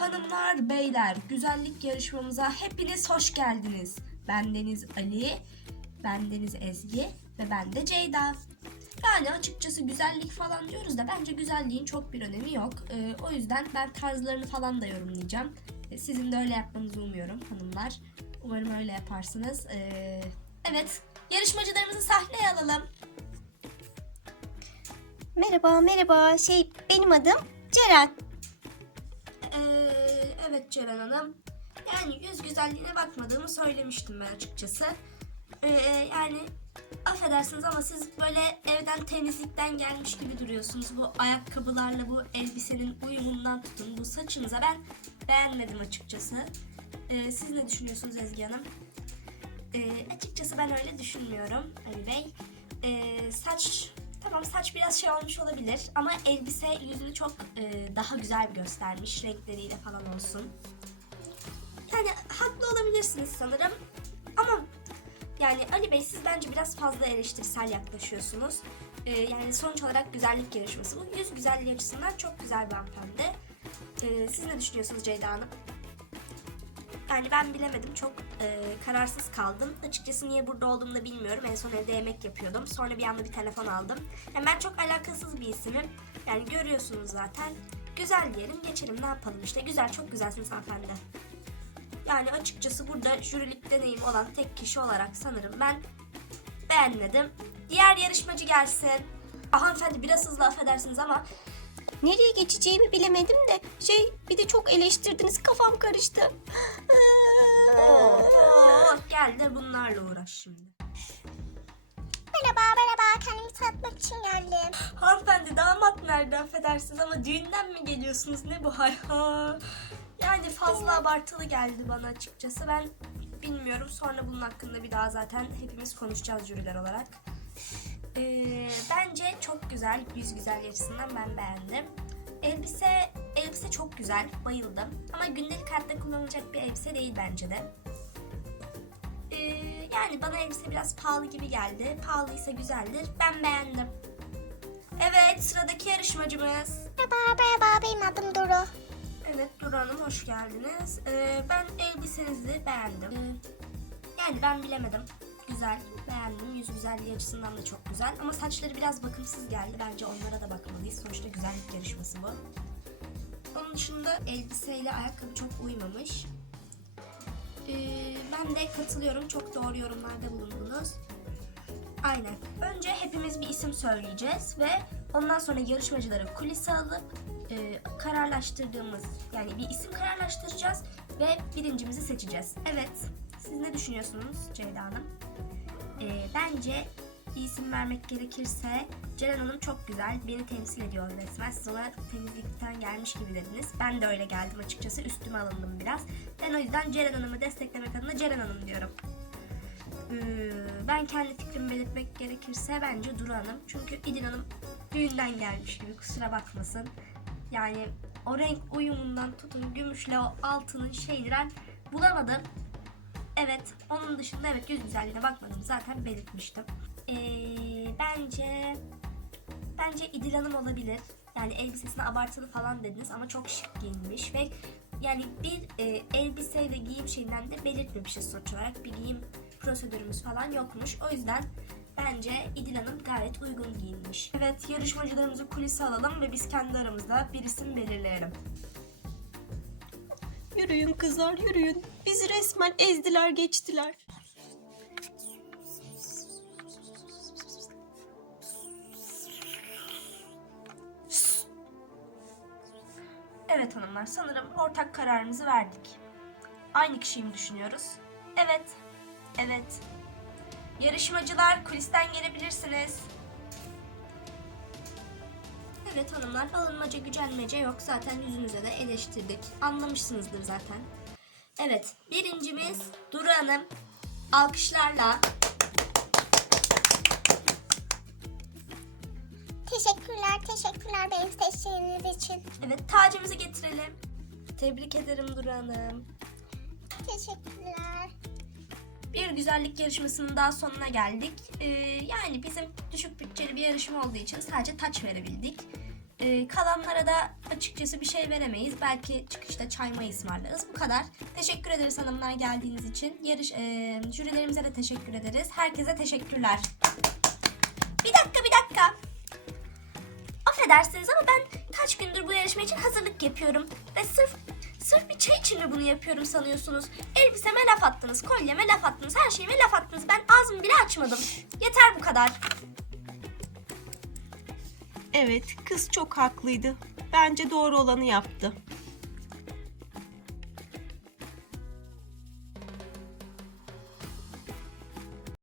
Hanımlar, beyler, güzellik yarışmamıza hepiniz hoş geldiniz. Ben Deniz Ali, ben Deniz Ezgi ve ben de Ceyda. Yani açıkçası güzellik falan diyoruz da bence güzelliğin çok bir önemi yok. Ee, o yüzden ben tarzlarını falan da yorumlayacağım. Ee, Sizin de öyle yapmanızı umuyorum hanımlar. Umarım öyle yaparsınız. Ee, evet, yarışmacılarımızı sahneye alalım. Merhaba, merhaba. Şey, benim adım Ceren. Evet Ceren Hanım. Yani yüz güzelliğine bakmadığımı söylemiştim ben açıkçası. Ee, yani affedersiniz ama siz böyle evden temizlikten gelmiş gibi duruyorsunuz. Bu ayakkabılarla bu elbisenin uyumundan tutun. Bu saçınıza ben beğenmedim açıkçası. Ee, siz ne düşünüyorsunuz Ezgi Hanım? Ee, açıkçası ben öyle düşünmüyorum Ali Bey. Ee, saç tamam saç biraz şey olmuş olabilir ama elbise yüzünü çok e, daha güzel göstermiş renkleriyle falan olsun. Yani haklı olabilirsiniz sanırım ama yani Ali Bey siz bence biraz fazla eleştirisel yaklaşıyorsunuz. Ee, yani sonuç olarak güzellik yarışması bu. Yüz güzelliği açısından çok güzel bir hanımefendi. Ee, siz ne düşünüyorsunuz Ceyda Hanım? Yani ben bilemedim. Çok e, kararsız kaldım. Açıkçası niye burada olduğumu da bilmiyorum. En son evde yemek yapıyordum. Sonra bir anda bir telefon aldım. Yani ben çok alakasız bir isimim. Yani görüyorsunuz zaten. Güzel diyelim geçelim ne yapalım işte. Güzel çok güzelsiniz hanımefendi. Yani açıkçası burada jürilik deneyim olan tek kişi olarak sanırım ben beğenmedim. Diğer yarışmacı gelsin. Ah, hanımefendi biraz hızlı affedersiniz ama Nereye geçeceğimi bilemedim de şey bir de çok eleştirdiniz kafam karıştı. Oo, gel de bunlarla uğraş şimdi. Merhaba merhaba kendimi tanıtmak için geldim. Hanımefendi damat nerede affedersiniz ama düğünden mi geliyorsunuz ne bu hal? Ha. Yani fazla abartılı geldi bana açıkçası ben bilmiyorum sonra bunun hakkında bir daha zaten hepimiz konuşacağız jüriler olarak. Ee, bence çok güzel yüz güzel açısından ben beğendim. Elbise elbise çok güzel bayıldım ama gündelik hayatta kullanılacak bir elbise değil bence de. Ee, yani bana elbise biraz pahalı gibi geldi. Pahalıysa güzeldir. Ben beğendim. Evet sıradaki yarışmacımız. Merhaba merhaba benim adım Duru. Evet Duru Hanım hoş geldiniz. Ee, ben elbisenizi beğendim. Ee, yani ben bilemedim. Güzel, beğendim. Yüz güzelliği açısından da çok güzel. Ama saçları biraz bakımsız geldi. Bence onlara da bakmalıyız. Sonuçta güzellik yarışması bu. Onun dışında elbiseyle ayakkabı çok uymamış. Ee, ben de katılıyorum. Çok doğru yorumlarda bulundunuz. Aynen. Önce hepimiz bir isim söyleyeceğiz ve ondan sonra yarışmacıları kulise alıp e, kararlaştırdığımız yani bir isim kararlaştıracağız ve birincimizi seçeceğiz. Evet. Siz ne düşünüyorsunuz Ceyda Hanım? E, bence bir isim vermek gerekirse Ceren Hanım çok güzel. Beni temsil ediyor resmen. Siz ona temizlikten gelmiş gibi dediniz. Ben de öyle geldim açıkçası. Üstüme alındım biraz. Ben o yüzden Ceren Hanım'ı desteklemek adına Ceren Hanım diyorum. Ee, ben kendi fikrimi belirtmek gerekirse bence Duru Hanım. Çünkü İdil Hanım düğünden gelmiş gibi kusura bakmasın. Yani o renk uyumundan tutun gümüşle o altının şeyini ben bulamadım. Evet onun dışında evet yüz güzelliğine bakmadım zaten belirtmiştim. Ee, bence bence İdil Hanım olabilir. Yani elbisesine abartılı falan dediniz ama çok şık giyinmiş ve yani bir e, elbise ve giyim şeyinden de belirtmemişiz sonuç olarak. Bir giyim prosedürümüz falan yokmuş. O yüzden bence İdil Hanım gayet uygun giyinmiş. Evet yarışmacılarımızı kulise alalım ve biz kendi aramızda bir isim belirleyelim. Yürüyün kızlar yürüyün. Bizi resmen ezdiler geçtiler. Evet hanımlar sanırım ortak kararımızı verdik. Aynı kişiyi mi düşünüyoruz? Evet. Evet. Yarışmacılar kulisten gelebilirsiniz. Evet hanımlar alınmaca gücenmece yok zaten yüzünüze de eleştirdik. Anlamışsınızdır zaten. Evet birincimiz Duru Hanım. Alkışlarla Teşekkürler teşekkürler beni seçtiğiniz için. evet tacımızı getirelim. Tebrik ederim Duru Hanım. Teşekkürler. Bir güzellik yarışmasının daha sonuna geldik. Ee, yani bizim düşük bütçeli bir yarışma olduğu için sadece taç verebildik. Ee, kalanlara da açıkçası bir şey veremeyiz. Belki çıkışta çay may ısmarlarız. Bu kadar. Teşekkür ederiz hanımlar geldiğiniz için. Yarış e, jürilerimize de teşekkür ederiz. Herkese teşekkürler. Bir dakika bir dakika. Affedersiniz ama ben kaç gündür bu yarışma için hazırlık yapıyorum. Ve sırf sırf bir çay için mi bunu yapıyorum sanıyorsunuz? Elbiseme laf attınız, kolyeme laf attınız, her şeyime laf attınız. Ben ağzımı bile açmadım. Yeter bu kadar. Evet kız çok haklıydı. Bence doğru olanı yaptı.